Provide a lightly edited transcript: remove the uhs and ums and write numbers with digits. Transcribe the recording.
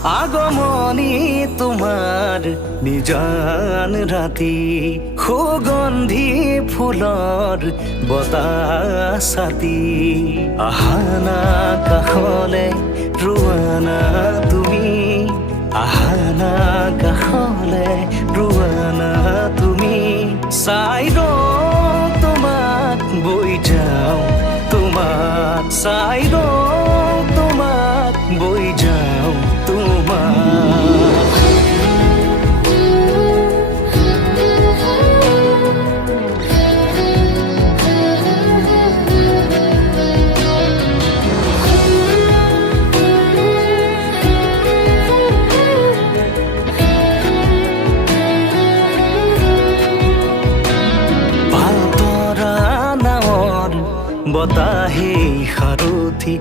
আগমনী তোমাৰ নিজান ৰাতি সুগন্ধি ফুলৰ বতাহ ছাতি আহানা কাষলে ৰোৱানা তুমি আহানা কাষলে ৰোৱানা তুমি চাই ৰওঁ তোমাক বৈ যাওঁ তোমাক চাই ৰওঁ তোমাক বৈ যাওঁ তোমাক বতাহে সাৰথি